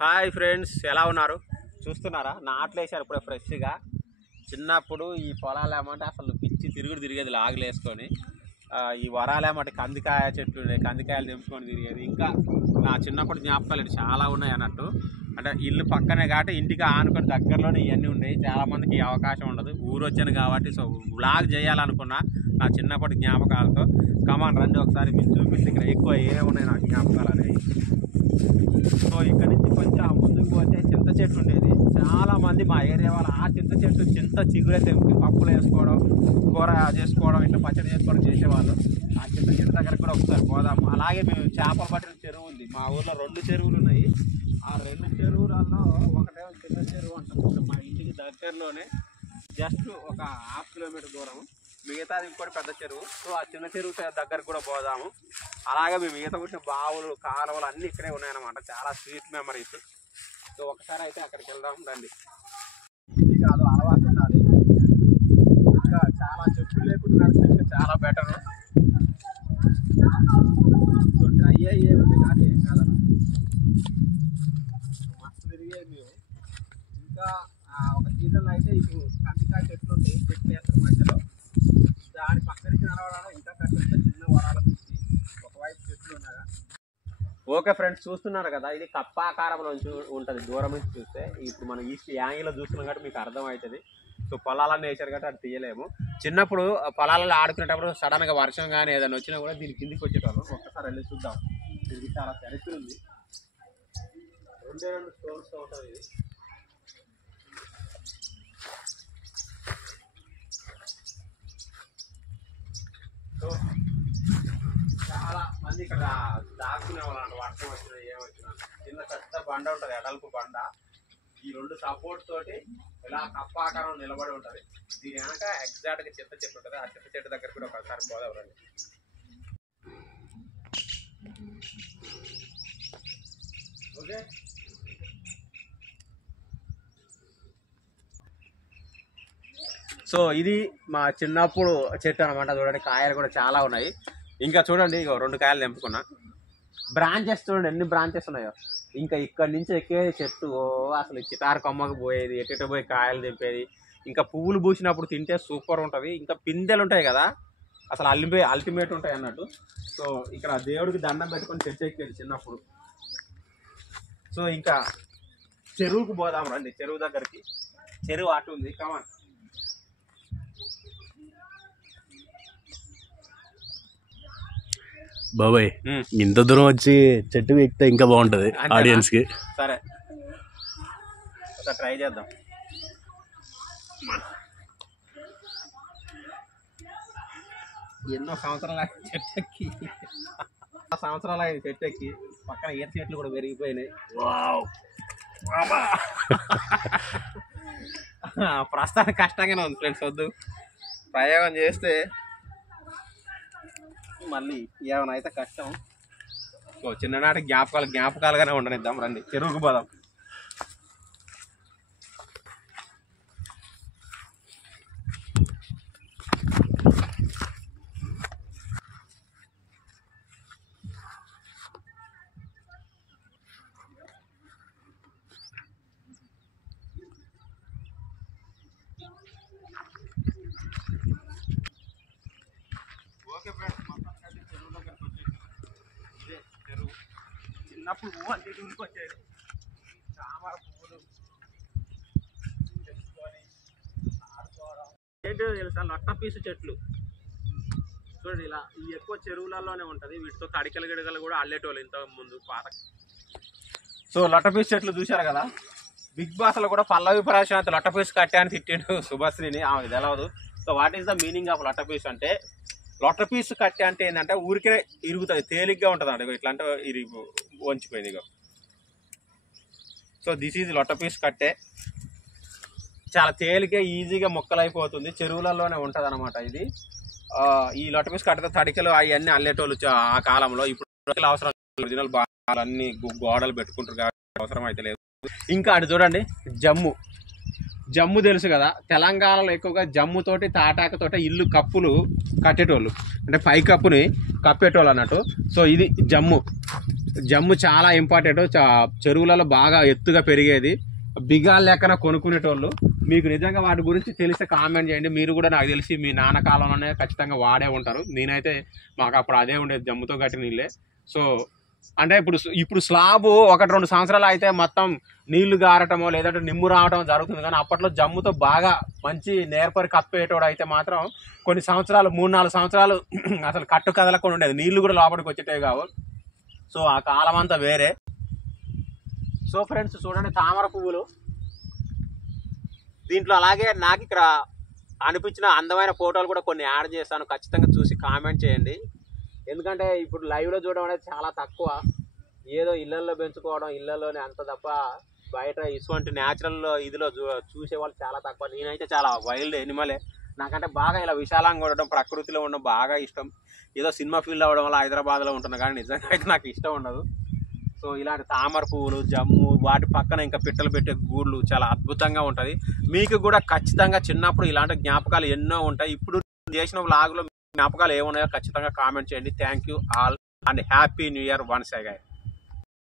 Hi friends, ఎలా ఉన్నారు? చూస్తున్నారా, నాట్లు వేసారు ఇప్పుడే ఫ్రెష్గా. చిన్నప్పుడు ఈ పొలాలు ఏమంటే అసలు పిచ్చి తిరిగేది లాగులు వేసుకొని. ఈ వరాలు ఏమంటే కందికాయ చెట్లు ఉండే, కందికాయలు తెంపుకొని తిరిగేది. ఇంకా నా చిన్నప్పుడు జ్ఞాపకాలు చాలా ఉన్నాయి అన్నట్టు. అంటే ఇల్లు పక్కనే కాబట్టి ఇంటికి ఆనుకొని దగ్గరలోనే ఇవన్నీ ఉండేవి. చాలామందికి ఈ అవకాశం ఉండదు, ఊరు వచ్చాను కాబట్టి. సో వ్లాగ్ చేయాలనుకున్నా నా చిన్నప్పటి జ్ఞాపకాలతో. కమాన్ రండి ఒకసారి మీకు చూపిస్తే ఇక్కడ ఎక్కువ ఏమున్నాయి నా జ్ఞాపకాలు అనేవి. సో ఇక్కడ నుంచి కొంచెం ముందుకు పోతే చింత చెట్టు ఉండేది. చాలామంది మా ఏరియా వాళ్ళు ఆ చింత చిగురే తెంపి పప్పులు వేసుకోవడం, కూర చేసుకోవడం, ఇట్లా పచ్చడి చేసుకోవడం చేసేవాళ్ళు. ఆ చింత చెట్టు దగ్గర కూడా ఒకసారి పోదాము. అలాగే మేము చేపలు పట్టిన చెరువు ఉంది. మా ఊర్లో 2 చెరువులు ఉన్నాయి. ఆ 2 చెరువులలో ఒకటేమో చిన్న చెరువు అంటాం, మా ఇంటికి దగ్గరలోనే, జస్ట్ ఒక 1/2 కిలోమీటర్ దూరం. మిగతాది ఇంకోటి పెద్ద చెరువు. సో ఆ చిన్న చెరువు దగ్గరకు కూడా పోదాము. అలాగే మేము ఈత కొట్టిన బావులు, కాలువలు అన్నీ ఇక్కడే ఉన్నాయన్నమాట. చాలా స్వీట్ మెమరీస్. సో ఒకసారి అయితే అక్కడికి వెళ్దాం రండి. ఇది కాదు, అలవాటు ఉండాలి. ఇంకా చాలా చెట్లు లేకుండా నడిస్తే ఇంకా చాలా బెటర్. సో డ్రై అయ్యే ఉంది కానీ ఏం కాదన్న, మస్తు తిరిగేది మేము. ఇంకా ఒక సీజన్లో అయితే ఇప్పుడు కందికాయ చెట్లు ఉంటాయి, చెట్లు వేస్తారు మధ్యలో. దాని పక్క నుంచి నడవడం ఇంకా కష్టం, చిన్న వరాల నుంచి ఒకవైపు చెట్లు ఉన్నాయా. ఓకే ఫ్రెండ్స్, చూస్తున్నారు కదా, ఇది కప్పాకారంలో ఉంటుంది దూరం నుంచి చూస్తే. ఇప్పుడు మనం ఈస్ట్ యాంగిల్లో చూస్తున్నాం కాబట్టి మీకు అర్థమవుతుంది. సో పొలాలన్నీ వేసారు కాబట్టి అది తీయలేము. చిన్నప్పుడు పొలాలలో ఆడుకునేటప్పుడు సడన్గా వర్షం కానీ ఏదైనా వచ్చినా కూడా దీని కిందికి వచ్చేటోళ్ళం. ఒక్కసారి వెళ్ళి చూద్దాం. దీనికి చాలా చరిత్ర ఉంది. 2 స్టోన్స్తో ఉంటుంది ఇది. సో చాలా మంది ఇక్కడ దాక్కునే వాళ్ళు, వర్షం వచ్చినా ఏమొచ్చినా. చిన్న పెద్ద బండ ఉంటుంది, ఎడల్పు బండ. ఈ 2 సపోర్ట్ తోటి ఇలా కప్పాకారం నిలబడి ఉంటుంది. దీని వెనక ఎగ్జాక్ట్గా చింత చెట్టు ఉంటుంది. ఆ చింత చెట్టు దగ్గర కూడా ఒకసారి పోదాం. ఓకే, సో ఇది మా చిన్నప్పుడు చెట్టు అనమాట. చూడండి, కాయలు కూడా చాలా ఉన్నాయి. ఇంకా చూడండి, 2 కాయలు తెంపుకున్నా. బ్రాంచెస్ చూడండి ఎన్ని బ్రాంచెస్ ఉన్నాయో. ఇంకా ఇక్కడ నుంచి ఎక్కే చెట్టు అసలు చిటారు కొమ్మకు పోయేది, ఎటు పోయి కాయలు తెంపేది. ఇంకా పువ్వులు పూసినప్పుడు తింటే సూపర్ ఉంటుంది. ఇంకా పిందెలు ఉంటాయి కదా, అసలు అల్టిమేట్ ఉంటాయి అన్నట్టు. సో ఇక్కడ దేవుడికి దండం పెట్టుకొని చెట్టు ఎక్కేది చిన్నప్పుడు. సో ఇంకా చెరువుకు పోదాం రండి. చెరువు దగ్గరికి, చెరువు అటు ఉంది. కమాన్. బాబాయ్, ఇంత దూరం వచ్చి చెట్టు ఎక్కితే ఇంకా బాగుంటది ఆడియన్స్ కి. సరే, ఒకసారి ట్రై చేద్దాం. ఎన్నో సంవత్సరాలు చెట్టు ఎక్కి పక్కన ఈత చెట్లు కూడా పెరిగిపోయినాయి. ప్రస్తుతానికి కష్టంగానే ఉంది ఫ్రెండ్స్. వద్దు, ప్రయోగం చేస్తే మళ్ళీ ఏమైనా అయితే కష్టం. సో చిన్ననాటి జ్ఞాపకాలుగానే ఉండనిద్దాం రండి. చెరువుకు పోదాం. ఓకే ఫ్రెండ్స్, మొత్తానికి చెరువు దగ్గరకు వచ్చేసాం. ఇదే చెరువు. చిన్నప్పుడు పువ్వు అంటే ఇంటికి వచ్చేది. చామర పువ్వులు తెచ్చుకొని ఆడుకోవడం. ఏంటో తెలుసా, లొట్టపీసు చెట్లు చూడండి. ఇలా ఈ ఎక్కువ చెరువులలోనే ఉంటుంది. వీటితో కడికలు గిడకలు కూడా అల్లేటోళ్ళు ఇంత ముందు పాత. సో లొట్టపీసు చెట్లు చూశారు కదా. బిగ్ బాస్లో కూడా పల్లవి ప్రశాంత్ లొట్టపీసు కట్టా అని తిట్టిండు శుభశ్రీని, ఆమెకు తెలవదు. So what is the meaning of లొట్టపీసు అంటే, లొట్టపీసు కట్టె అంటే ఏంటంటే ఊరికే ఇరుగుతుంది, తేలిగ్గా ఉంటుంది అండి. ఇట్లా అంటే ఇరిగి వంచిపోయింది. సో దిస్ ఈజ్ లొట్టపీసు కట్టె. చాలా తేలికే ఈజీగా మొక్కలైపోతుంది. చెరువులలోనే ఉంటుంది అనమాట ఇది. ఈ లొట్టపీసు కట్టెతో తడికలు అవన్నీ అల్లేటోళ్ళు ఆ కాలంలో. ఇప్పుడు అవసరం, ఒరిజినల్ అన్ని గోడలు పెట్టుకుంటారు కాబట్టి అవసరం అయితే లేదు. ఇంకా అటు చూడండి, జమ్ము తెలుసు కదా. తెలంగాణలో ఎక్కువగా జమ్ముతోటి తాటాకతోటి ఇల్లు కప్పులు కట్టేటోళ్ళు, అంటే పై కప్పుని కప్పేటోళ్ళు అన్నట్టు. సో ఇది జమ్ము. జమ్ము చాలా ఇంపార్టెంట్. చెరువులలో బాగా ఎత్తుగా పెరిగేది, బిగాల లెక్కన కొనుక్కునేటోళ్ళు. మీకు నిజంగా వాటి గురించి తెలిస్తే కామెంట్ చేయండి. మీరు కూడా నాకు తెలిసి మీ నాన్న కాలంలోనే ఖచ్చితంగా వాడే ఉంటారు. నేనైతే మాకు అప్పుడు అదే ఉండేది, జమ్ముతో కట్టిన నీళ్ళే. సో అంటే ఇప్పుడు స్లాబ్ 1-2 సంవత్సరాలు అయితే మొత్తం నీళ్లు గారటమో లేదంటే నిమ్ము రావటం జరుగుతుంది. కానీ అప్పట్లో జమ్ముతో బాగా మంచి నేర్పరి కప్పేటోడు అయితే మాత్రం కొన్ని సంవత్సరాలు 3-4 సంవత్సరాలు అసలు కట్టు కదలకుండా ఉండేది, నీళ్లు కూడా లోపలికి వచ్చేటే కావు. సో ఆ కాలం అంతా వేరే. సో ఫ్రెండ్స్ చూడండి తామర పువ్వులు. దీంట్లో అలాగే నాకు ఇక్కడ అనిపించిన అందమైన ఫోటోలు కూడా కొన్ని యాడ్ చేస్తాను, ఖచ్చితంగా చూసి కామెంట్ చేయండి. ఎందుకంటే ఇప్పుడు లైవ్లో చూడడం అనేది చాలా తక్కువ. ఏదో ఇళ్లల్లో పెంచుకోవడం, ఇళ్లలోనే అంత తప్ప బయట ఇటువంటి న్యాచురల్ ఇదిలో చూసే వాళ్ళు చాలా తక్కువ. నేనైతే చాలా వైల్డ్ ఎనిమలే. నాకంటే బాగా ఇలా విశాలంగా ఉండడం, ప్రకృతిలో ఉండడం బాగా ఇష్టం. ఏదో సినిమా ఫీల్డ్ అవ్వడం వల్ల హైదరాబాద్లో ఉంటున్నా, కానీ నిజంగా అయితే నాకు ఇష్టం ఉండదు. సో ఇలాంటి తామర పువ్వులు, జమ్ము, వాటి పక్కన ఇంకా పిట్టలు పెట్టే గూళ్ళు చాలా అద్భుతంగా ఉంటుంది. మీకు కూడా ఖచ్చితంగా చిన్నప్పుడు ఇలాంటి జ్ఞాపకాలు ఎన్నో ఉంటాయి. ఇప్పుడు చేసిన వ్లాగ్లో జ్ఞాపకాలు ఏమున్నాయో ఖచ్చితంగా కామెంట్ చేయండి. Thank you all and happy new year once again.